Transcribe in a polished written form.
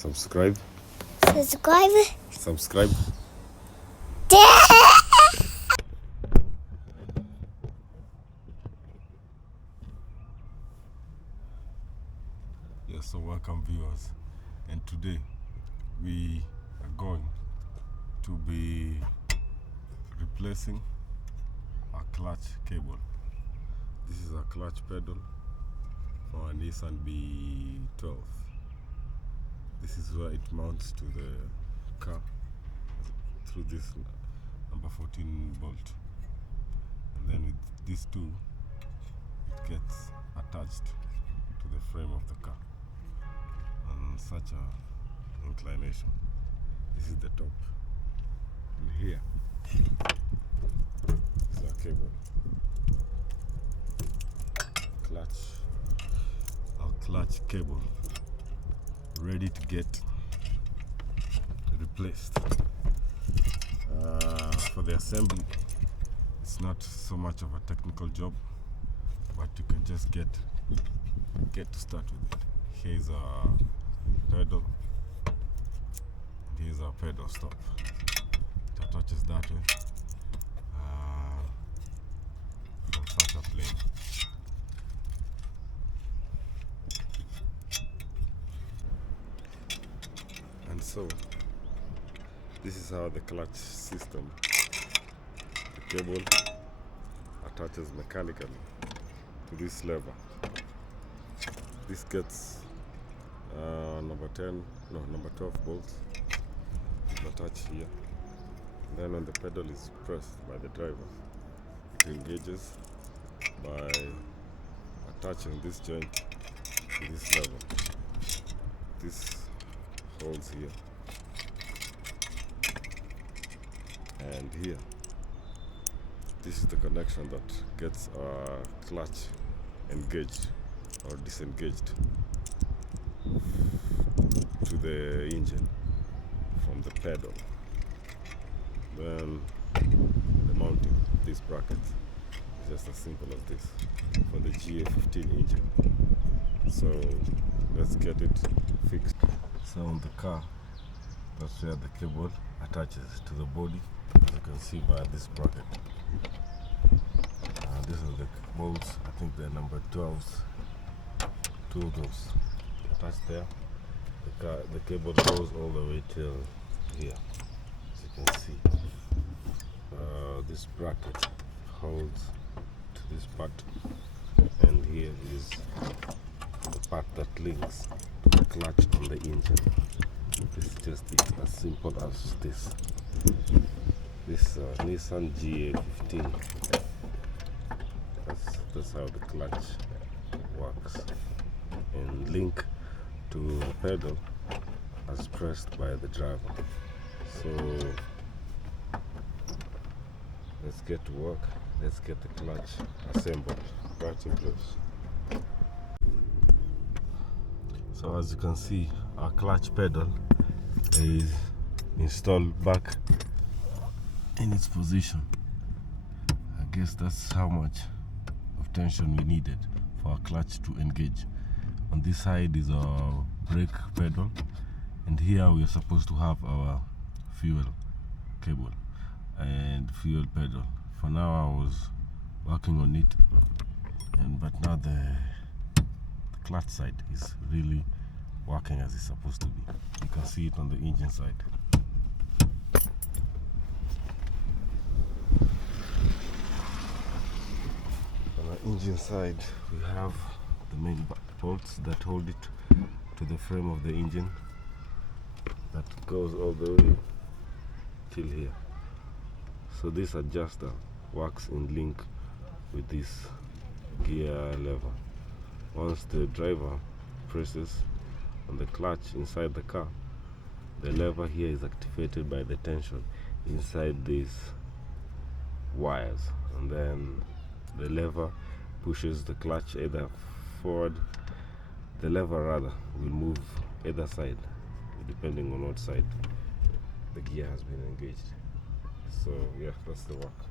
Subscribe. Subscribe. Subscribe. Yes, so welcome viewers. And today we are going to be replacing our clutch cable. This is a clutch pedal for a Nissan B12. This is where it mounts to the car through this number 14 bolt, and then with these two it gets attached to the frame of the car on such a inclination. This is the top, and here is our cable, our clutch cable, ready to get replaced. For the assembly, it's not so much of a technical job, but you can just get to start with it. Here's our pedal, and here's our pedal stop. It attaches that way from such a plane. And so this is how the clutch system, the cable attaches mechanically to this lever. This gets number 12 bolts attached here. And then when the pedal is pressed by the driver, it engages by attaching this joint to this lever. This holds here, and here, this is the connection that gets our clutch engaged or disengaged to the engine from the pedal. Then the mounting, this bracket, is just as simple as this for the GA15 engine. So let's get it fixed. So on the car, that's where the cable attaches to the body, as you can see by this bracket. These are the bolts, I think they're number 12s, two of those attached there. The cable goes all the way till here, as you can see. This bracket holds to this part, and here is the part that links to the clutch on the engine. This is just as simple as this. This Nissan GA15. That's how the clutch works, and link to the pedal as pressed by the driver. So let's get to work. Let's get the clutch assembled right in place. So as you can see, our clutch pedal is installed back in its position. I guess that's how much of tension we needed for our clutch to engage. On this side is our brake pedal, and here we are supposed to have our fuel cable and fuel pedal. For now I was working on it, but now the clutch side is really working as it's supposed to be. You can see it on the engine side. On the engine side, we have the main bolts that hold it to the frame of the engine, that goes all the way till here. So this adjuster works in link with this gear lever. Once the driver presses on the clutch inside the car, the lever here is activated by the tension inside these wires, and then the lever pushes the clutch either forward. The lever rather will move either side depending on what side the gear has been engaged. So yeah, that's the work.